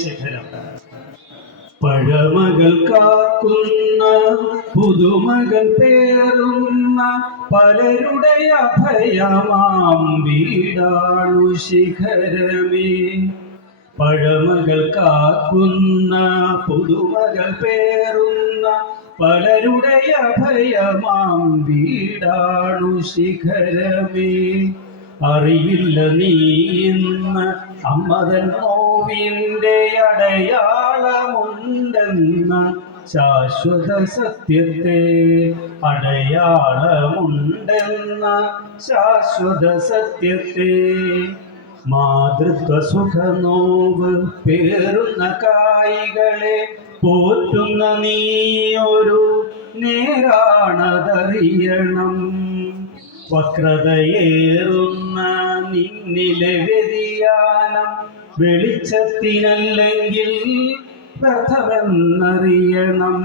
ശിഖരം പഴമകൾ കാക്കുന്ന പുതുമകൾ പേറുന്ന പലരുടെ അഭയമാം വീടാണു ശിഖരമേ. പഴമകൾ കാക്കുന്ന പുതുമകൾ പേറുന്ന പലരുടെ അഭയമാം വീടാണു ശിഖരമേ. അറിയില്ല നീ ഇന്ന് അമ്മതൻ നോവിൻ്റെ അടയാളമുണ്ടെന്ന ശാശ്വത സത്യത്തെ, അടയാളമുണ്ടെന്ന ശാശ്വത സത്യത്തെ. മാതൃത്വ സുഖനോവ് പേറുന്ന കായികളെ പോറ്റുന്ന നീ ഒരു നേരാണതറിയണം. വക്രതയേറുന്ന നിന്നിലെ വ്യതിയാനം വെളിച്ചത്തിനല്ലെങ്കിൽ വ്യർത്ഥമെന്നറിയണം.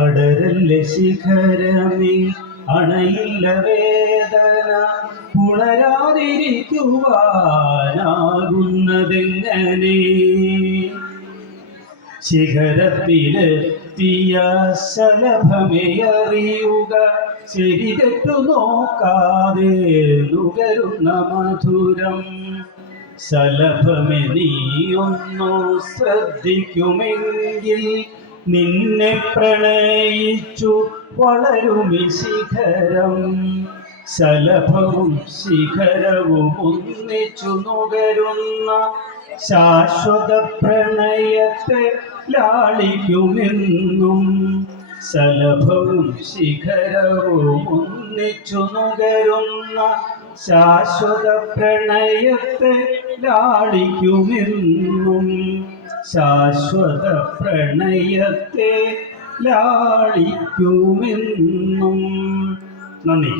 അടരല്ലേ ശിഖരമേ, അണയില്ല വേദന, ഉണരാതിരിക്കുവാനാകുന്നതെങ്ങനെ? ശിഖരത്തിലെത്തിയ ശലഭമേ അറിയുക, ശരി തെറ്റു നോക്കാതെ നുകരുന്ന മധുരം. ശലഭമേ നീയൊന്നു ശ്രദ്ധിക്കുമെങ്കിൽ നിന്നെ പ്രണയിച്ചു വളരുമി ശിഖരം. ശലഭവും ശിഖരവും ഒന്നിച്ചു നുകരുന്ന ശാശ്വത പ്രണയത്തെ ലാളിക്കുമെന്നും. ശലഭവും ശിഖരവും ഒന്നിച്ചു നുകരുന്ന ശാശ്വത പ്രണയത്തെ ലാളിക്കുമെന്നും. ശാശ്വത പ്രണയത്തെ ലാളിക്കുമെന്നും. നന്ദി.